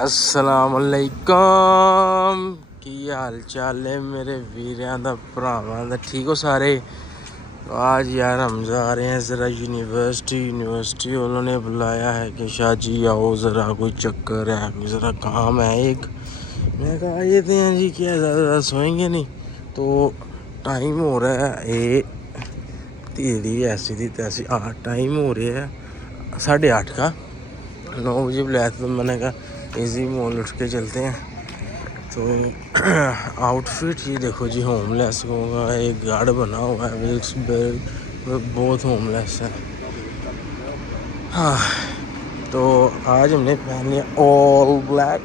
अस्सलामुअलैकुम की हाल चाल है मेरे वीरां दा भरावां दा। ठीक हो सारे? आज यार हम जा रहे हैं ज़रा यूनिवर्सिटी उन्होंने बुलाया है कि शाह जी आओ ज़रा कोई चक्कर है, ज़रा काम है एक। मैं कहा आ जाते हैं जी, क्या ज़्यादा सोएंगे नहीं। तो टाइम हो रहा है ये तेरी ऐसी थी तैसी। हाँ टाइम हो रहा है 8:30 का। 9 बजे बुलाया तो मैंने कहा इजी मॉल उठ के चलते हैं। तो आउटफिट ये देखो जी, होमलेस का एक गार्ड बना हुआ है विल्क्सबर्ग, बहुत होमलेस है। हाँ तो आज हमने पहन लिया ऑल ब्लैक।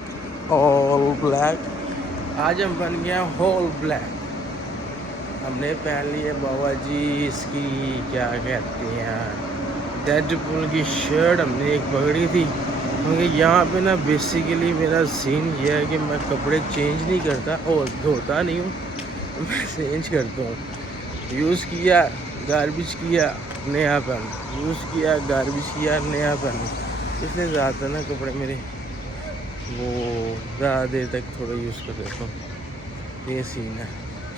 आज हम बन गया होल ब्लैक। हमने पहन लिया बाबा जी इसकी क्या कहते हैं डेडपुल की शर्ट। हमने एक पकड़ी थी क्योंकि यहाँ पे ना बेसिकली मेरा सीन ये है कि मैं कपड़े चेंज नहीं करता और धोता नहीं हूँ, मैं चेंज करता हूँ। यूज़ किया गार्बेज किया नया पहन, यूज़ किया गार्बेज किया नया पहन। इसलिए ज़्यादा ना कपड़े मेरे वो ज़्यादा देर तक थोड़ा यूज़ कर देता हूँ। ये सीन है,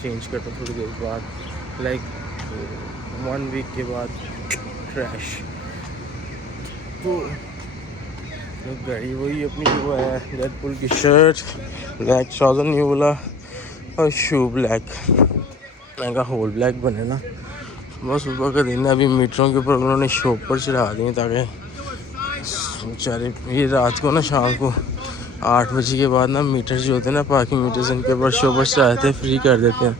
चेंज करता हूँ थोड़ी देर बाद, लाइक 1 वीक के बाद ट्रैश। तो गाड़ी वही अपनी वो है डेडपुल की शर्ट, ब्लैक ट्राउज़र न्यू वाला और शू ब्लैक। मैं कहा होल ब्लैक बने ना, बस सुबह का दिन है। अभी मीटरों के ऊपर उन्होंने शॉपर चढ़ा दिए ताकि बेचारे ये रात को ना शाम को 8 बजे के बाद ना मीटर जो होते हैं ना पार्किंग मीटर्स, इनके ऊपर शॉपर चढ़ाते हैं, फ्री कर देते हैं।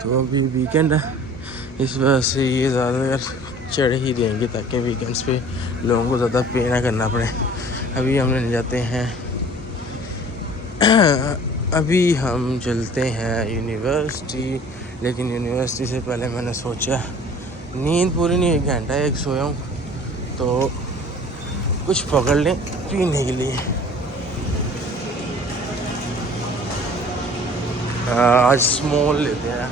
तो अभी वीकेंड है इस वजह से ये ज़्यादा चढ़ ही देंगे ताकि वीकेंड्स पे लोगों को ज़्यादा पे ना करना पड़े। अभी हमने जाते हैं अभी हम चलते हैं यूनिवर्सिटी, लेकिन यूनिवर्सिटी से पहले मैंने सोचा नींद पूरी नहीं, 1 घंटा एक सोया हूँ तो कुछ पकड़ लें पीने के लिए। आज स्मॉल लेते हैं।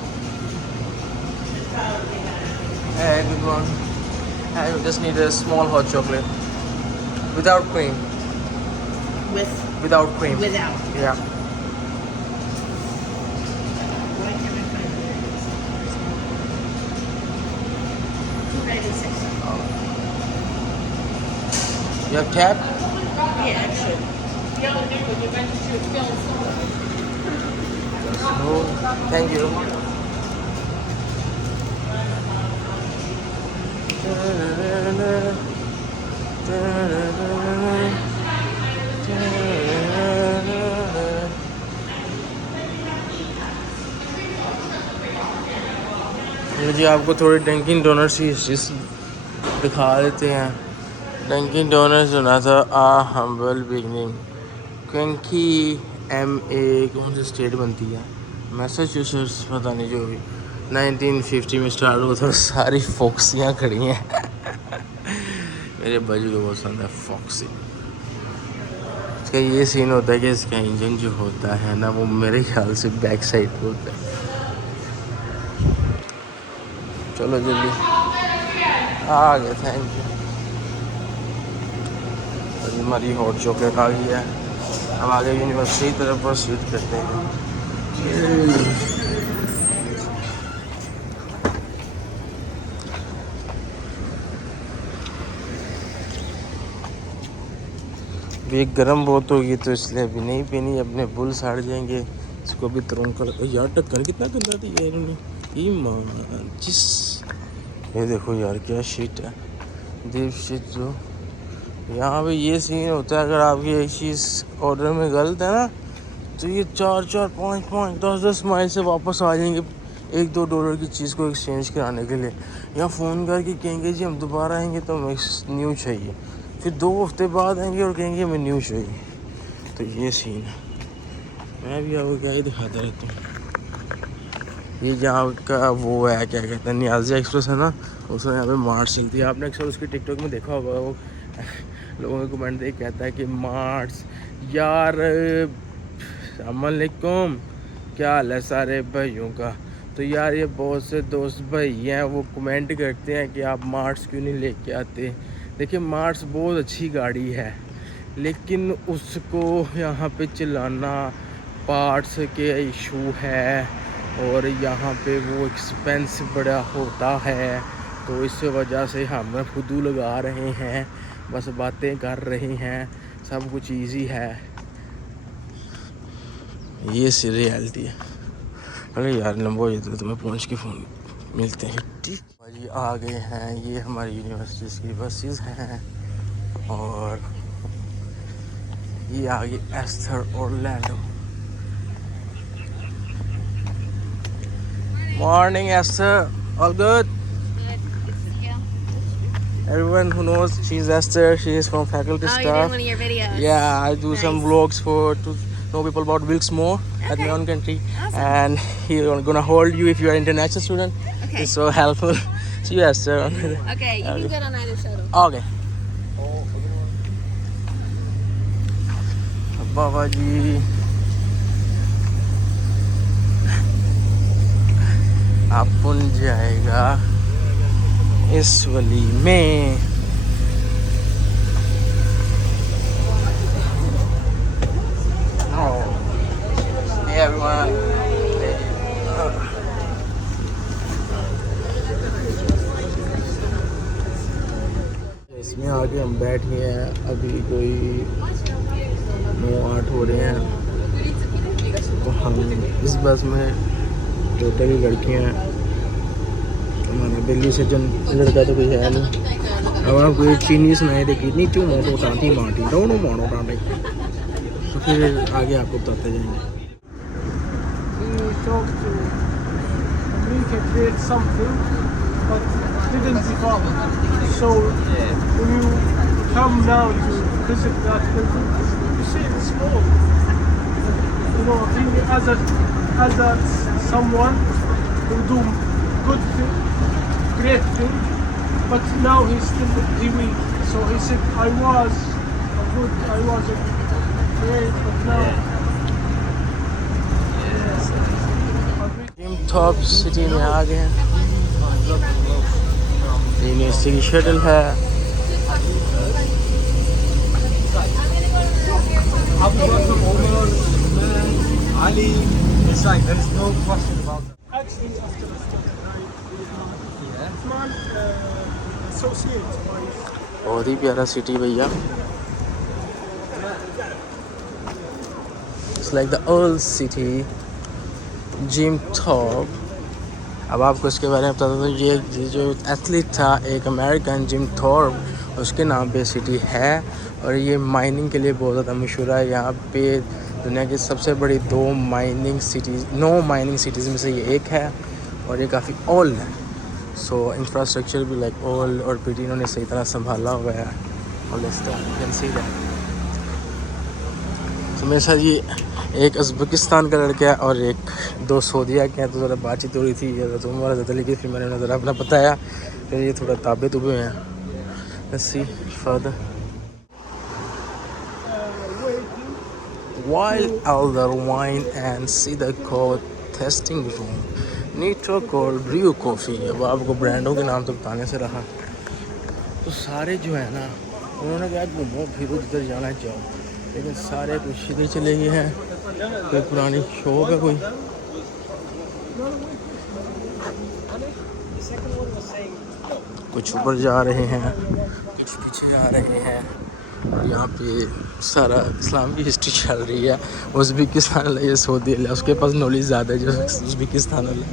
Hey, good one. I just need a small hot chocolate without cream. Without cream. Without. Yeah. You have tab? Yeah, actually. No. Thank you. जी आपको थोड़ी डंकिन डोनट्स की दिखा देते हैं। डंकिन डोनट्स होना था हम्बल बिगनिंग, क्योंकि MA कौन सी स्टेट बनती है, मैसाचुसेट्स पता नहीं, जो भी 1950 में स्टार्ट हुआ था। सारी फॉक्सियाँ खड़ी हैं मेरे बच्चे को बहुत पसंद है फॉक्सी। इसका ये सीन होता है कि इसका इंजन जो होता है ना वो मेरे ख्याल से बैक साइड पर होता है। चलो जल्दी आ गए, थैंक यू। हमारी हॉट चॉकलेट आ गई है। अब आगे यूनिवर्सिटी की तरफ प्रोसीड करते हैं। भी गर्म बहुत होगी तो इसलिए अभी नहीं पीनी, अपने बुल साड़ जाएंगे। इसको भी तुरंत कर यार, ढक्कन कितना गंदा दिया है इन्होंने। जिस ये देखो यार क्या शीट है, दीप शीट। जो यहाँ पे ये सीन होता है, अगर आपकी एक चीज़ ऑर्डर में गलत है ना तो ये 4-4, 5-5, 10-10 माइल से वापस आ जाएंगे $1-2 की चीज़ को एक्सचेंज कराने के लिए। या फ़ोन करके कहेंगे जी हम दोबारा आएंगे तो हमें न्यू चाहिए, फिर 2 हफ्ते बाद आएंगे और कहेंगे हमें न्यू चाहिए। तो ये सीन है। मैं भी आपको क्या ही दिखाता रहता हूँ। ये जहाँ का वो है क्या कहते हैं नियाज़ी एक्सप्रेस है ना, उसमें यहाँ पे मार्च चलती है। आपने अक्सर उसकी टिकटॉक में देखा होगा, वो लोगों के कमेंट देख कहता है कि मार्च यार अस्सलामुअलैकुम, क्या हाल है सारे भाइयों का। तो यार ये बहुत से दोस्त भाई हैं वो कमेंट करते हैं कि आप मार्च क्यों नहीं लेके आते। देखिए मार्च बहुत अच्छी गाड़ी है, लेकिन उसको यहाँ पे चलाना पार्ट्स के इशू है और यहाँ पे वो एक्सपेंस बड़ा होता है, तो इस वजह से हम फुदू लगा रहे हैं, बस बातें कर रहे हैं, सब कुछ इजी है, ये सी रियलिटी है। अरे यार लंबा हो जाता है, तो मैं पहुँच के फ़ोन मिलते हैं। ठीक भाई आ गए हैं, ये हमारी यूनिवर्सिटीज़ की बसेस हैं और ये आ गई Esther Orlando. Morning, Esther. All good? Good. Good to see you. Everyone who knows she's Esther. She is from faculty Oh, staff. you're doing one of your videos. Yeah, I do some Nice. vlogs to know people about Wilkesmore at my Okay. own country. Awesome. And he's gonna hold you if you are international student. Okay. It's so helpful. See you, Esther. Okay, you can get on either side. Okay. बाबा जी अपुन जाएगा इस वली में। Hey everyone. इसमें आगे हम बैठ गए हैं, अभी कोई 9-8 हो रहे हैं, तो हम इस बस में टोटल ही लड़कियाँ हैं। हमारा दिल्ली से जो लड़का तो कोई है नहीं। अब आपको एक चीनी सुनाई देगी, नहीं क्यों मोटो टाँटी माटी दोनों मानो टाँटे, तो फिर आगे आपको बताते जाएंगे। Create something, but didn't become. So when you come now to visit that building, you see it's small. You know, really as a someone who do good thing, great thing, but now he weak. So he said, I was a great, but now. Gym top city में आ गए हैं। यूनिवर्सिटी की शटल है। Ali, it's like there's no question about that. Actually, after it's not associated with. बहुत ही प्यारा सिटी भैया। It's like the old city, gym top. अब आपको इसके बारे में बताता हूँ। ये जो एथलीट था एक अमेरिकन, जिम थॉर्प, उसके नाम पे सिटी है और ये माइनिंग के लिए बहुत ज़्यादा मशहूर है। यहाँ पे दुनिया की सबसे बड़ी 9 माइनिंग सिटीज़ में से ये एक है और ये काफ़ी ओल्ड है। सो इंफ्रास्ट्रक्चर भी लाइक ओल्ड और पीटी इन्होंने सही तरह संभाला हुआ है। तो मेरे साथ ये एक उज़्बेकिस्तान का लड़का है और दो सऊदीया के हैं, तो ज़रा बातचीत हो रही थी, तो हमारा ज़्यादा लगी, फिर मैंने उन्हें ज़रा अपना बताया, फिर ये थोड़ा ताबे तुबे हुए हैं। Let's see further. Wild Elder Wine and Cedar Court Testing Room, Nitro Cold Brew Coffee। अब आपको ब्रांडों के नाम तो बताने से रहा, तो सारे जो है ना उन्होंने कहा घूमो फिरो जिधर जाना चाहो, लेकिन सारे कुछ इधर चले गए हैं। कोई पुरानी शॉप है, कोई कुछ ऊपर जा रहे हैं, कुछ पीछे आ रहे हैं। और यहाँ पे सारा इस्लाम की हिस्ट्री चल रही है। उज़्बेकिस्तान वाला ये सऊदी वाला, उसके पास नॉलेज ज़्यादा है जो उज़्बेकिस्तान वाला।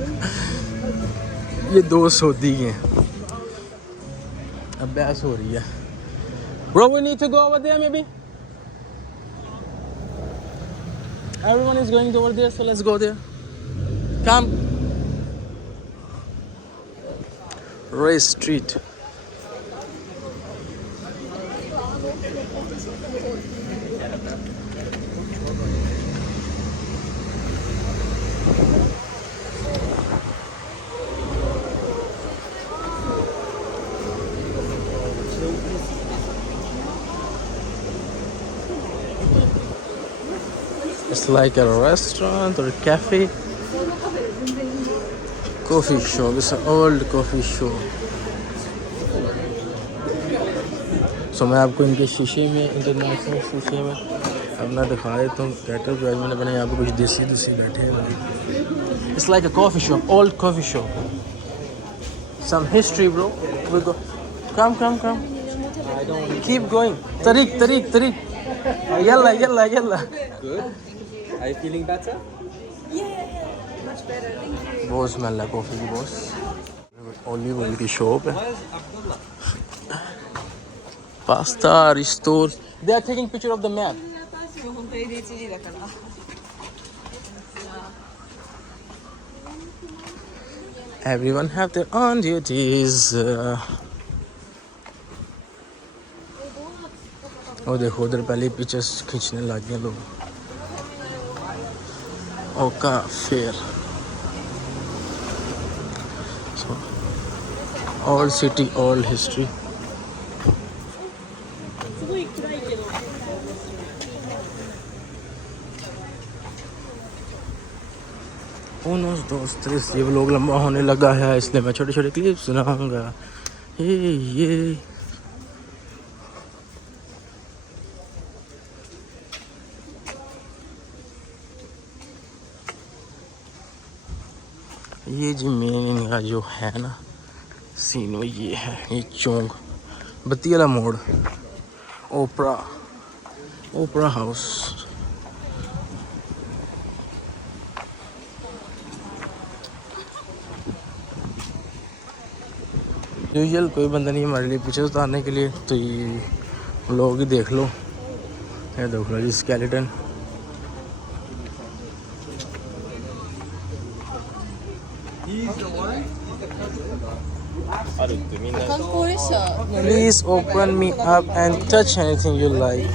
ये 2 सऊदी हैं, अब बहस हो रही है। Bro, we need to go over there maybe. Everyone is going over there, so let's go there. Come. Ray Street. It's like a restaurant or a cafe. Coffee shop. It's an old coffee shop. सो मैं आपको इनके शीशे में, इंटरनेशनल शीशे में अपना दिखा देता हूँ। कैटर प्राइस मैंने बना, यहाँ पे कुछ देसी बैठे हैं। It's like a coffee shop, old coffee shop. Some history bro. We go, come keep going. तरीक यल्ला Are you feeling better? बहुत स्मेल है कॉफ़ी की बॉस। ओलिव ऑयल की शॉप है। Where's Abdullah? Pasta restore, they are taking picture of the map. Everyone have their own duties. और देखो उधर पहले पिक्चर्स खींचने लग गए लोग। ओका fair, old city, old history. उन्नीस दोस्त ये व्लॉग लंबा होने लगा है, इसलिए मैं छोटे छोटे क्लिप्स बनाऊंगा। ये जी मेन इनका जो है ना सीन, वो ये है, ये चौक बत्ती वाला मोड़, ओपरा हाउस। यूजुअल कोई बंदा नहीं हमारे लिए पीछे उतारने के लिए, तो ये लोग ही देख लो। ये देख लो जी skeleton. Please open me up and touch anything you like.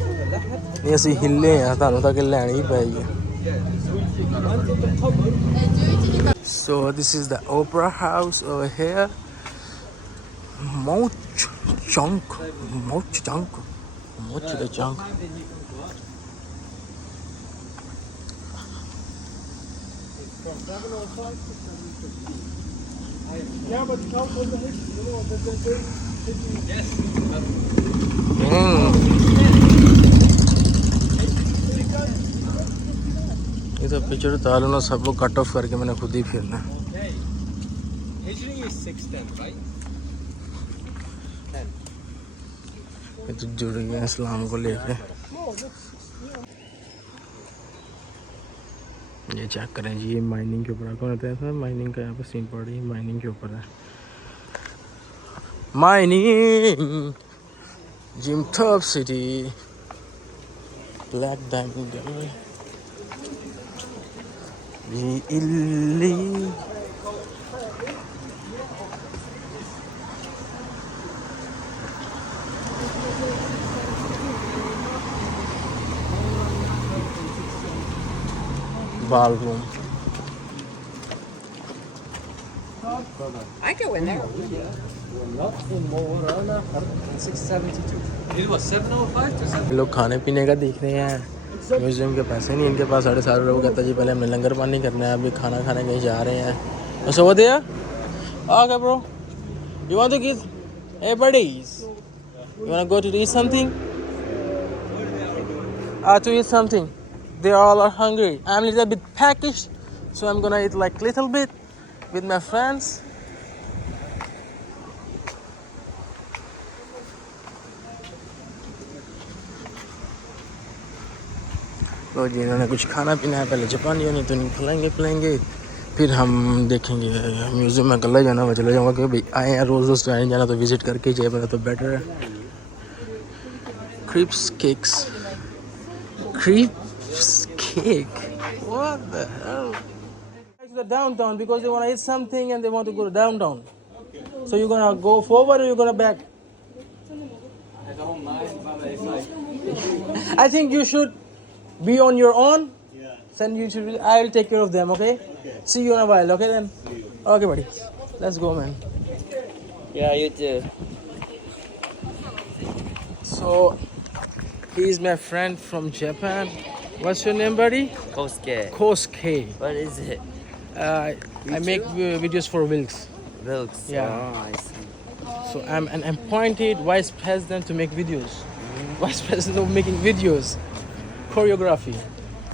नहीं ਅਸੀਂ ਹਿੱਲੇ ਆ, ਤੁਹਾਨੂੰ ਤਾਂ ਕਿ ਲੈਣੀ ਹੀ ਪਏਗੀ। So this is the opera house over here. Moch Chunk. Yeah, but count on the history, you know, that they ये तो पिक्चर उतार लो ना, सब लोग कट ऑफ करके मैंने खुद ही फिरना। History is 610, right? ये तो जुड़ गए इस्लाम को लेके। ये चेक करें जी, ये माइनिंग के ऊपर कौन होता है, माइनिंग का यहाँ पर सीन पड़ रही है, माइनिंग के ऊपर है। Mining gym top city, black diamond gallery, इल्ली ballroom. I go in there. It was 705 to 7. लोग खाने पीने का देख रहे हैं, म्यूजियम के पैसे नहीं इनके पास। 7.5 रुपये कहता जी पहले हमने लंगर पानी करना है, अभी खाना खाने कहीं जा रहे हैं। So what there? Okay bro, you want to get, hey buddies, you want to go to eat something? To eat something. They all are hungry. I'm a little bit peckish, so I'm gonna eat like little bit with my friends. तो जी इन्होंने कुछ खाना पीना है, पहले जापानियों ने तो नहीं खिलाएंगे, फिर हम देखेंगे। म्यूज़ियम में कल जाना, मैं चले जाऊँगा कि भाई आए हैं रोज़ तो आए जाना, तो विज़िट करके जाए मेरा तो बेटर है। Crisps cakes, cake. What the hell? To the downtown because they want to eat something and they want to go to downtown. Okay. So you're gonna go forward or you're gonna back? I don't mind, but it's like. I think you should be on your own. Yeah. Send you to. I'll take care of them. Okay. See you in a while. Okay then. Okay, buddy. Let's go, man. Yeah, you too. So he's my friend from Japan. What's your name, buddy? Kosuke. What is it? I make videos for Wilkes. Wilkes. Yeah. Oh, I see. So I'm an appointed vice president to make videos. Vice president of making videos, choreography,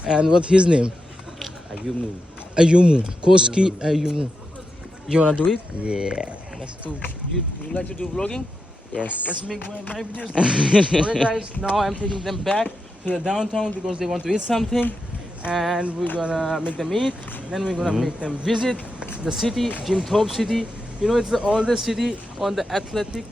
and what's his name? Ayumu. Ayumu, Koski Ayumu. You wanna do it? Yeah. Let's do. You like to do vlogging? Yes. Let's make my videos. Okay, guys. Now I'm taking them back to the downtown because they want to eat something, and we're gonna make them eat. Then we're gonna make them visit the city, Jim Thorpe City. You know, it's the oldest city on the athlete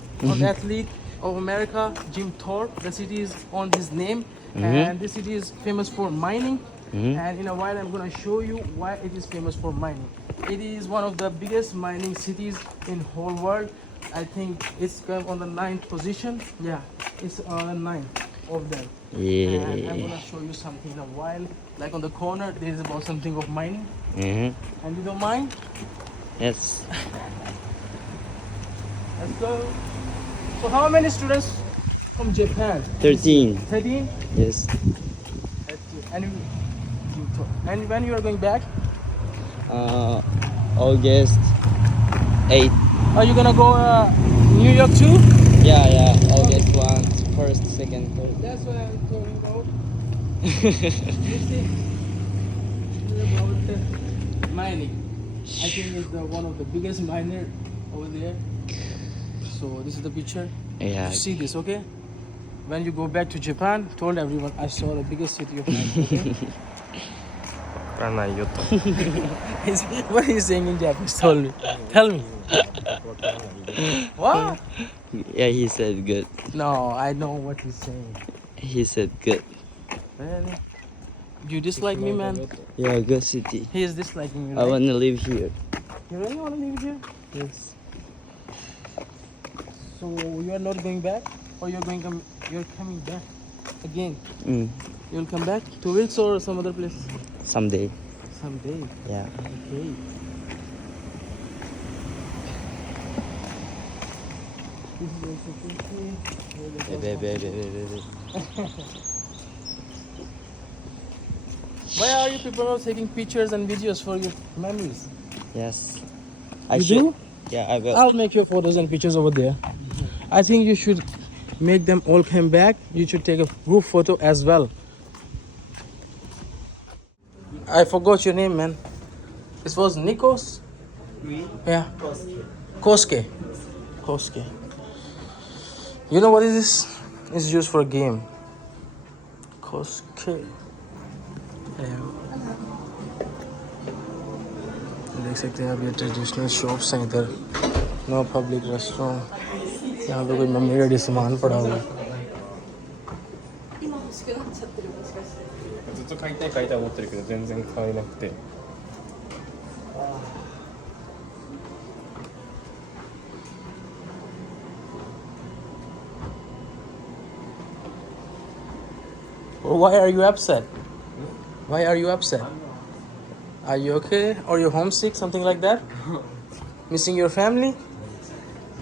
of America. Jim Thorpe. The city is on his name, and this city is famous for mining. And in a while, I'm gonna show you why it is famous for mining. It is one of the biggest mining cities in whole world. I think it's come on the 9th position. Yeah, it's on the 9th of them. And I'm Yeah. gonna show you something in a while. Like on the corner, there is about something of mining. Mm-hmm. And you don't mind? Yes. Let's go. So how many students from Japan? 13. 13? Yes. And when you are going back? August 8. Are you gonna go New York too? Yeah. August 1, 1st, 2nd, 3rd. That's what I'm talking about. You see, this is about the mining. I think it's one of the biggest miner over there. So this is the picture. Yeah. You see this, okay? When you go back to Japan, told everyone I saw the biggest city of mining. Okay? What he's saying in Japanese? Tell me. Tell me. What? Yeah, he said good. No, I know what he's saying. He said good. Really? You dislike me, man? Yeah, good city. He is disliking you, I right? wanna live here. You really want to live here? Yes. So you are not going back, or you're coming back again? You'll come back 2 weeks or some other place? Someday. Someday. Yeah. Okay. This is also pretty. Why are you people not taking pictures and videos for your memories? Yes. You do? Yeah, I will. I'll make your photos and pictures over there. I think you should make them all come back. You should take a group photo as well. I forgot your name, man. This was Nikos? Yeah. Koske. Koske. You know what is this? It's used for a game. Koske. देख सकते हैं अब ये traditional shops हैं इधर. No public restaurant. यहाँ पे कोई मम्मी डैडी सामान पड़ा हुआ है. ずっと買いたいと思ってるけど全然買えなくて。 Why are you upset? Why are you upset? Are you okay? Or you homesick? Something like that? Missing your family?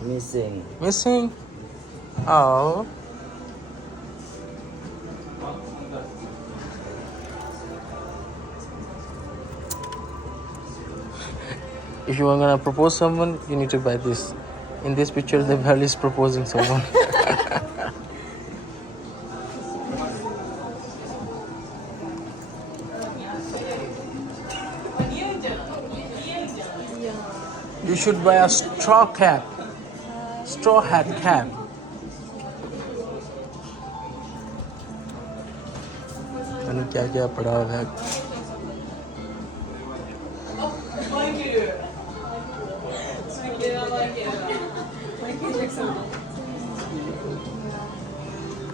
Missing. Missing? Oh. If you are gonna propose someone, you need to buy this. In this picture, the girl is proposing someone. You should buy a straw cap. Straw hat cap. मैंने क्या क्या पढ़ा है.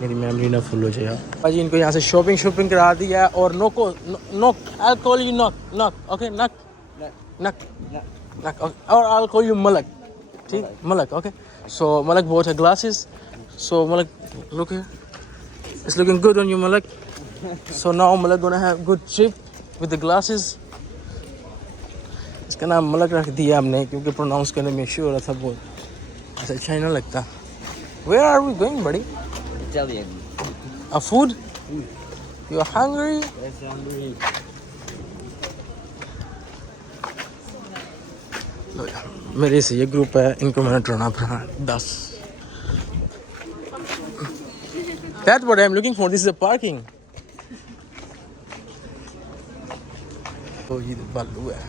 मेरी मेमोरी ना फुल हो जाए यार. भाजी इनको यहाँ से शॉपिंग करा दी है और knock. I'll call you knock. Okay, knock. Okay. Or I'll call you Malak. See? Malak, okay. So Malak bought her glasses. So Malak, look here. It's looking good on you, Malak. So now Malak gonna have good trip with the glasses. इसका नाम मलक रख दिया हमने क्योंकि प्रोनाउंस करने में इशू हो रहा था बहुत. ऐसा अच्छा ही ना लगता. Where are we going, buddy? Italian. A food? You are hungry? Yes, hungry. लो यार, मेरे से ये ग्रुप है, इनको मैंने ड्रोना पड़ा 10. That's what I'm looking for. This is a parking. तो ये बालू है.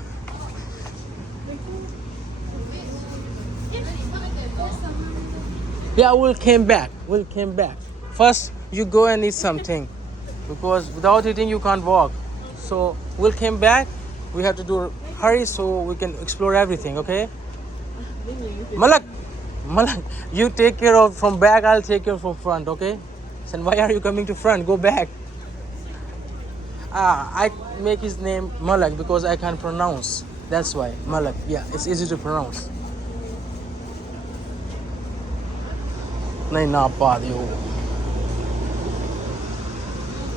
Yeah, we'll came back. First, you go and eat something, because without eating you can't walk. So we'll came back. We have to do hurry so we can explore everything. Okay? Malak, you take care of from back. I'll take care from front. Okay? And why are you coming to front? Go back. I make his name Malak because I can't pronounce. That's why Malak. Yeah, it's easy to pronounce. नहीं ना पा दियो.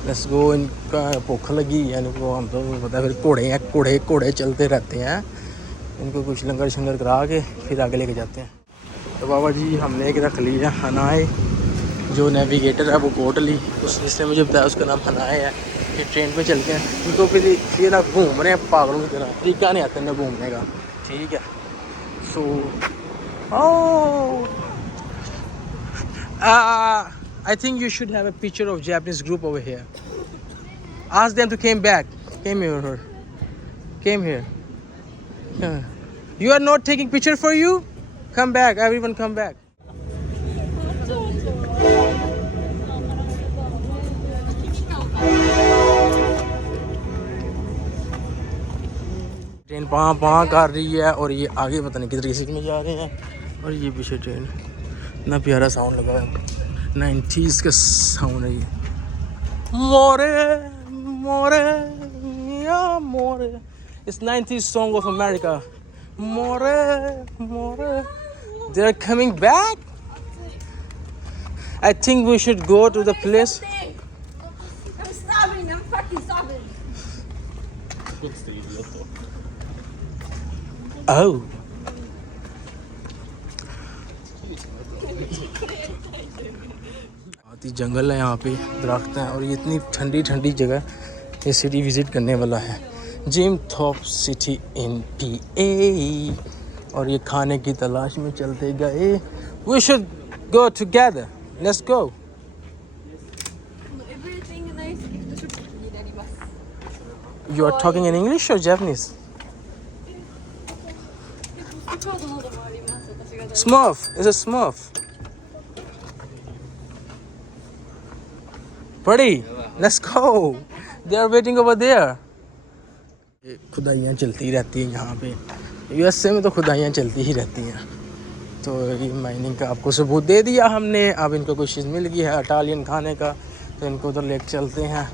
Let's go. इनका भूख लगी है, इनको हम तो पता है, फिर घोड़े हैं, घोड़े चलते रहते हैं. इनको कुछ लंगर शंगर करा के फिर आगे लेके जाते हैं. तो बाबा जी हमने एक रख लिया हनाए, जो नेविगेटर है वो टोटली उसने मुझे बताया उसका नाम हनाए है. ये ट्रेन पे चलते हैं. इनको फिर ना घूम रहे हैं पागलों की तरह, तरीका नहीं आता इन्हें घूमने का. ठीक है. सो I think you should have a picture of Japanese group over here. Ask them to came here. Yeah. You are not taking picture for you? Come back, everyone come back. Train पाँ कर रही है और ये आगे पता नहीं किस तरीके में जा रहे हैं. और ये पीछे ट्रेन. इतना प्यारा साउंड लगा है, 90s का साउंड है ये. मोरे. It's 90s song of America. More. They're coming back. I think we should go to the place. I'm fucking sobbing. Oh. जंगल है यहाँ पे, दरख्त हैं और ये इतनी ठंडी जगह. ये सिटी विज़िट करने वाला है, gym Thorpe city in PA. और ये खाने की तलाश में चलते गए. We should go together. Let's go. You are talking in English or Japanese? Smurf. It's a Smurf. Buddy, let's go. They are waiting over there. खुदाइयाँ चलती रहती हैं यहाँ पे. USA में तो खुदाइयाँ चलती ही रहती हैं. तो ये माइनिंग का आपको सबूत दे दिया हमने. अब इनको कुछ चीज़ मिल गई है इटालियन खाने का, तो इनको उधर लेके चलते हैं.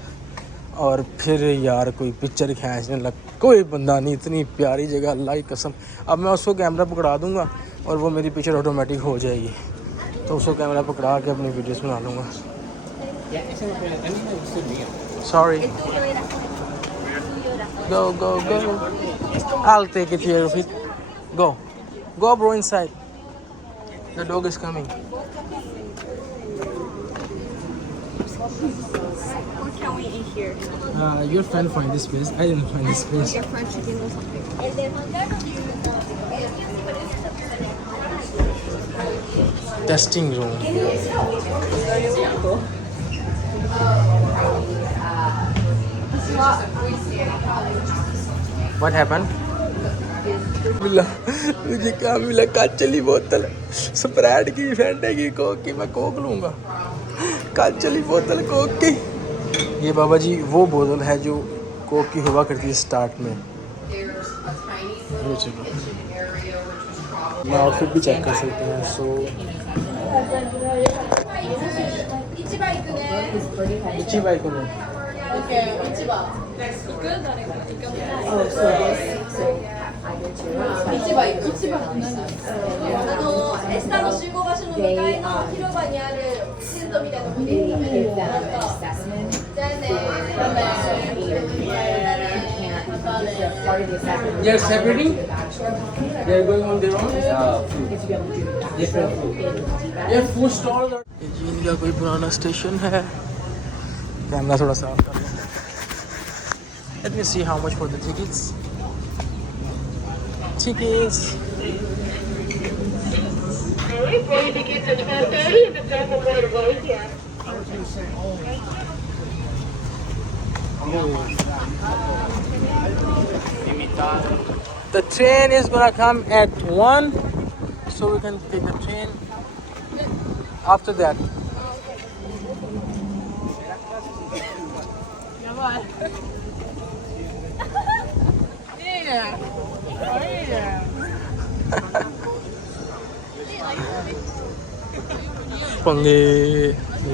और फिर यार कोई पिक्चर खींचने लग, कोई बंदा नहीं. इतनी प्यारी जगह, अल्लाह की कसम. अब मैं उसको कैमरा पकड़ा दूँगा और वो मेरी पिक्चर ऑटोमेटिक हो जाएगी. तो उसको कैमरा पकड़ा के अपनी वीडियोस बना लूँगा. Sorry. Go. I'll take it here. Go, bro, inside. The dog is coming. What can we eat here? Your friend find this place. I didn't find this place. Your fried chicken or something. Testing room. What happened? मुझे क्या मिला? काचली बोतल, स्प्राइट की, फैंटा की, कोक की. मैं कोक लूँगा. काचली बोतल कोक की. ये बाबा जी वो बोतल है जो कोक की हुआ करती है स्टार्ट में. मैं आउटफिट भी चेक कर सकते हैं. सो इची बाइक में They're separating? They're going on their own? Different food. Yeah, food stalls are... ये जीन का कोई पुराना स्टेशन है. कैमरा थोड़ा साफ कर. Let me see how much for the tickets. The train is gonna come at 1, so we can take the train after that. पंगे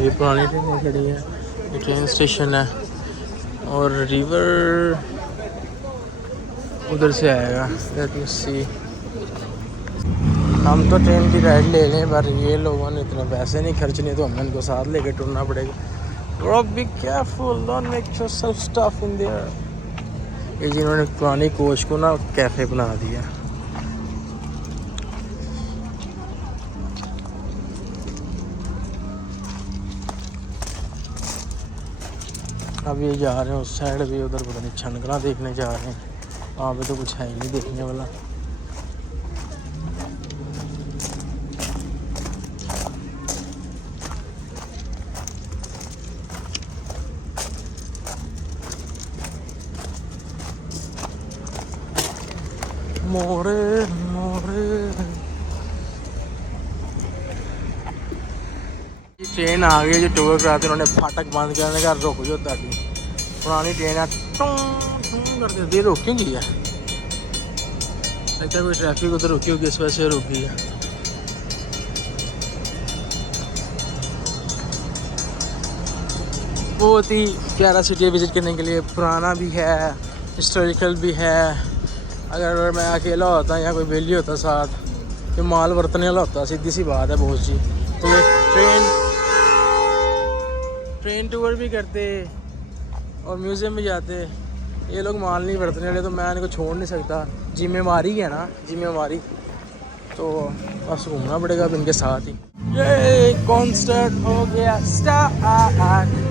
ये पुरानी ट्रेन खड़ी है, ये ट्रेन स्टेशन है और रिवर उधर से आएगा। लेट मी सी। हम तो ट्रेन की राइड ले लें पर ये लोगों ने इतने पैसे नहीं खर्चने, तो हमें इनको साथ लेके टूरना पड़ेगा। Bro, be careful, don't make yourself stuff in there। ये जिन्होंने पुरानी कोच को ना कैफ़े बना दिया। अब ये जा रहे हैं उस साइड भी, उधर पता नहीं छनकना देखने जा रहे हैं। वहाँ पे तो कुछ है ही नहीं देखने वाला। मोरे मोरे ट्रेन आ गई जो टूर कराते उन्होंने फाटक बंद करने का रुक जो ताकि पुरानी ट्रेन है कर देती है। रोकी गई है, लगता है कोई ट्रैफिक उधर रुकी होगी, इस वजह से रुक गई है। बहुत ही प्यारा सिटी है विज़िट करने के लिए, पुराना भी है, हिस्टोरिकल भी है। अगर मैं अकेला होता या कोई बेली होता साथ, कि माल बरतने वाला होता, सीधी सी बात है बहुत जी, तो ये ट्रेन टूर भी करते और म्यूज़ियम भी जाते। ये लोग माल नहीं बरतने वाले, तो मैं इनको छोड़ नहीं सकता। जिम्मेवारी है ना, जिम्मेवारी, तो बस घूमना पड़ेगा अब इनके साथ ही। ये कॉन्सर्ट हो गया स्टार्ट।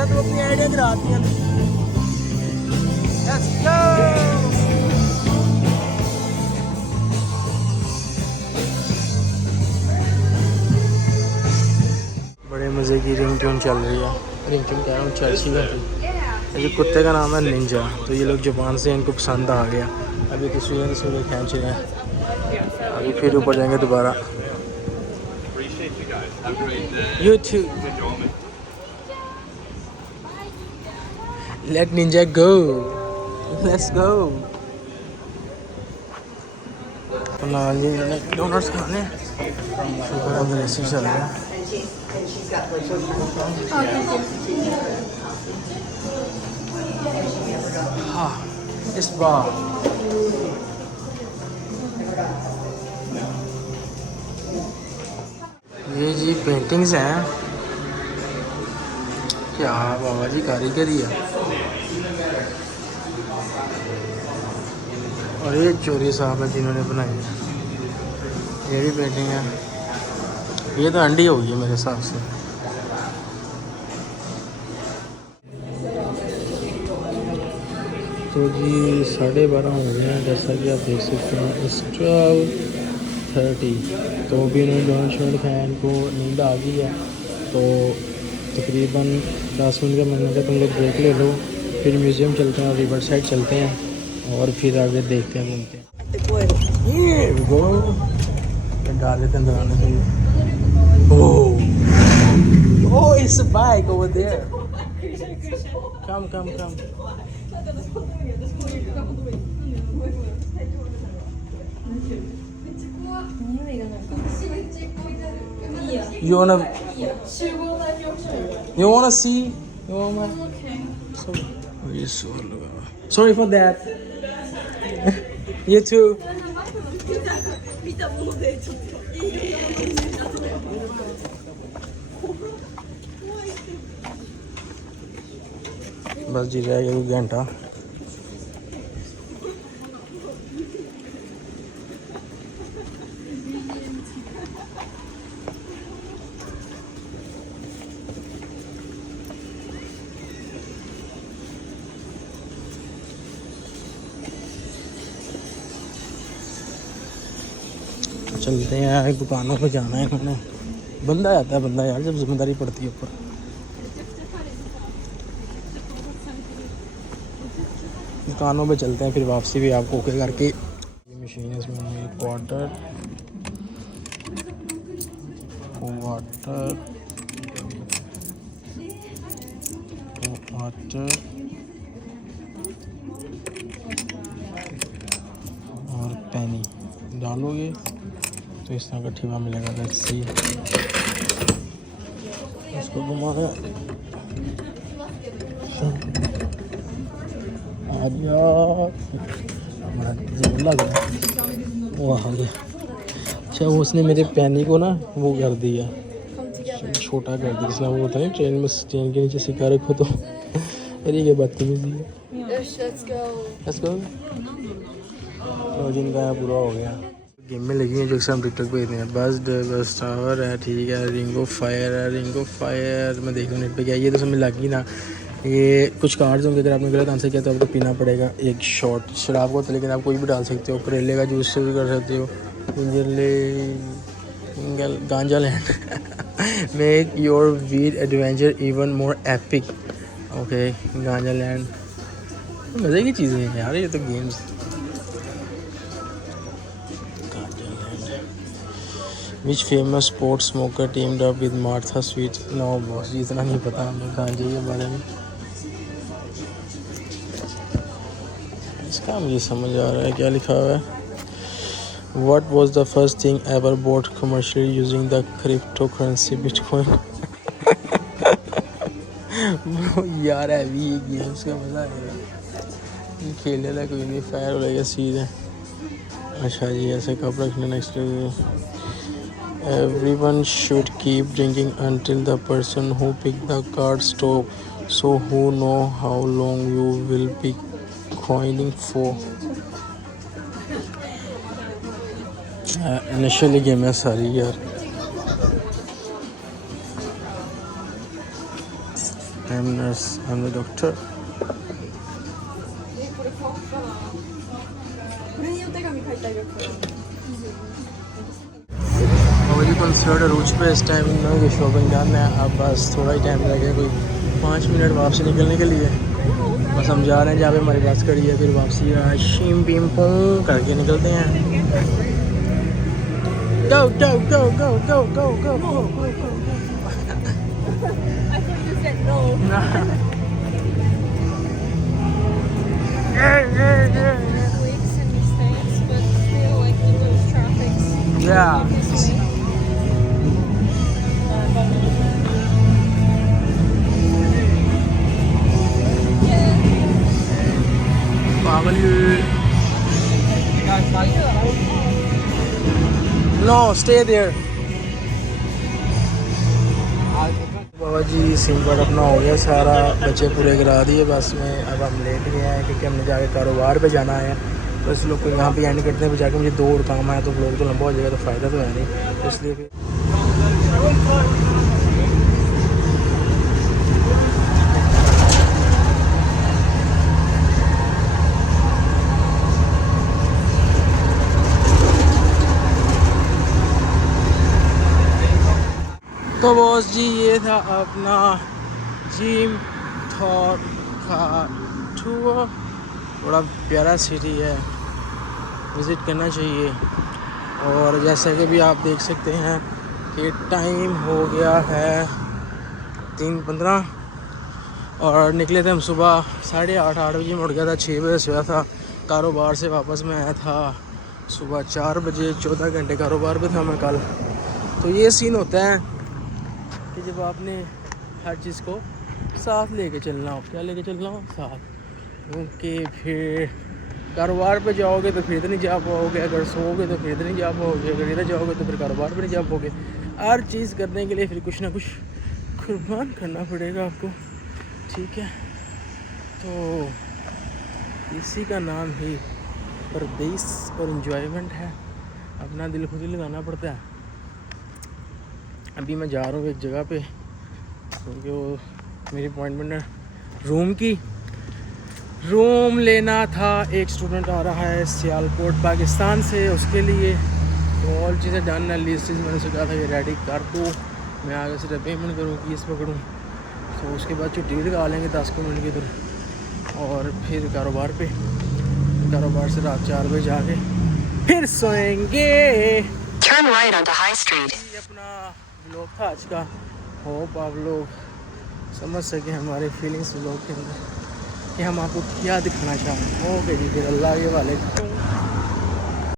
तो अपनी आइडिया कराती हैं। Let's go! बड़े मज़े की रिंगटोन चल रही है। रिंगटोन कह रहा हूँ, चर्ची का थी। ये कुत्ते का नाम है निंजा। तो ये लोग जापान से, इनको पसंद आ गया। अभी तस्वीरें खींच रहे हैं, अभी फिर ऊपर जाएंगे दोबारा। YouTube Let Ninja go. Let's go. जी डोनट्स खाने शुक्र है मेरे से चल रहा है। हाँ इस बार ये जी पेंटिंग्स हैं, क्या बाबा जी कारीगरी है। और ये चोरी साहब है जिन्होंने बनाई है, ये भी पेंटिंग है। ये तो अंडी होगी मेरे हिसाब से। तो जी 12:30 हो गए हैं, जैसा कि आप देख सकते हैं। इस 12:30 तो भी इन्होंने डोनट शोनट खाया, इनको नींद आ गई है। तो तकरीबन 10 मिनट का मैंने कहा तुम लोग ब्रेक ले लो, फिर म्यूज़ियम चलते हैं और रिवर साइड चलते हैं और फिर आगे देखते हैं, घूमते हैं। डाल लेते हैं अंदर आने के लिए। ओह it's a bike over there. Come. You wanna see? You wanna? Sorry for that. You too. बस जी रह गया 2 घंटा। चलते हैं, दुकानों पे जाना है हमें। बंदा आता है बंदा यार, जब जिम्मेदारी पड़ती है ऊपर। दुकानों पे चलते हैं, फिर वापसी भी आपको ओके करके। ये मशीन है, इसमें मिल्क वाटर और पैनी डालोगे तो इस तरह का ठेवा मिलेगा। लेट्स सी, इसको घुमाया आ गया, हमारा डीजल लग गया, वो आ गया। अच्छा, वो उसने मेरे पैनी को ना वो कर दिया, छोटा कर दिया, इसलिए वो होता है ट्रेन में, ट्रेन के नीचे सिक्का रखो तो। अरे ये बदतमीजी है। Let's go। तो जिनका यहाँ पूरा हो गया, गेम में लगी है जो हम टिकटॉक पे देते हैं। बस टावर है, ठीक है, रिंग ऑफ फायर मैं देख लूँ नेट पे क्या। ये तो समझ लगी ना, ये कुछ कार्ड्स होंगे, अगर आपने गलत आंसर किया तो आपको पीना पड़ेगा एक शॉट शराब को। तो लेकिन आप कोई भी डाल सकते हो, करेले का जूस से भी कर सकते हो, Ganja Land make your weed adventure even more epic. Okay, Ganja Land मज़े की चीज़ें हैं यार ये तो games. Which famous sports smoker teamed up with Martha Sweet. No boss, इतना नहीं पता हमें गांजे के बारे में। इसका मुझे समझ आ रहा है क्या लिखा हुआ है। What was the first thing ever bought commercially using the cryptocurrency Bitcoin? यार है भी ये गेम्स का मज़ा है, खेलने का कोई नहीं, फायर हो रहेगा सीधे। अच्छा जी, ऐसे कप रखने next. Everyone should keep drinking until the person who picked the card stop, so who know how long you will be coining for. Initially game है सारी यार। I'm nurse, I'm the doctor। これにお手紙書いてあげようか。 और ये कंसर्ट अरूज पे इस टाइम ना ये शॉपिंग जाना है। अब बस थोड़ा ही टाइम लगेगा, कोई 5 मिनट वापसी निकलने के लिए। बस हम जा रहे हैं जहाँ पे हमारी बस खड़ी है, फिर वापसी शिम बिम पों करके निकलते हैं। Go go go go go go go go go go। I thought you said no. Mistakes and mistakes, but still like with those traffics. Yeah। No, stay there। बाबा जी सिम कार्ड अपना हो गया सारा, बच्चे पूरे करा दिए बस में। अब हम लेट गए हैं क्योंकि हमने जाके कारोबार पे जाना है। तो इस लोग को यहाँ पे एंड करते हैं, जाके मुझे 2 और काम है, तो ब्लॉग तो लंबा हो जाएगा, तो फ़ायदा तो है नहीं, तो इसलिए फिर तो बॉस जी ये था अपना जिम थॉट का टूर। बड़ा प्यारा सिटी है, विज़िट करना चाहिए। और जैसा कि भी आप देख सकते हैं कि टाइम हो गया है 3:15 और निकले थे हम सुबह 8:30 बजे में। उठ गया था 6 बजे सोया था, कारोबार से वापस मैं आया था सुबह 4 बजे 14 घंटे कारोबार पे था मैं कल। तो ये सीन होता है कि जब आपने हर चीज़ को साथ लेके चलना हो। क्या लेके चलना हो? साथ। क्योंकि फिर कारोबार पे जाओगे तो फिर इधर नहीं जा पाओगे, अगर सोओगे तो फिर इधर नहीं जा पाओगे, अगर इधर जाओगे तो फिर कारोबार पे नहीं जा पाओगे। हर चीज़ करने के लिए फिर कुछ ना कुछ कुर्बान करना पड़ेगा आपको, ठीक है। तो इसी का नाम ही परदेस और इन्जॉयमेंट है। अपना दिल खुद ही लगाना पड़ता है। अभी मैं जा रहा हूँ एक जगह पे, क्योंकि वो मेरी अपॉइंटमेंट है रूम की। रूम लेना था। एक स्टूडेंट आ रहा है सियालकोट पाकिस्तान से, उसके लिए तो ऑल चीज़ें डन है। लिस्ट चीज़ मैंने सोचा था कि रेडी कर दो, मैं आगे से पेमेंट करूँ, फीस पकड़ूँ। तो उसके बाद छुट्टी भी लगा लेंगे 10 मिनट की इधर, और फिर कारोबार पे, कारोबार से रात 4 बजे जाके फिर सोएंगे। Turn right onto High Street. ये अपना व्लॉग था आज का। होप आप लोग समझ सके हमारे फीलिंग्स व्लॉग के अंदर कि हम आपको क्या दिखाना चाहें। ओके जी, फिर अल्लाह के वाले।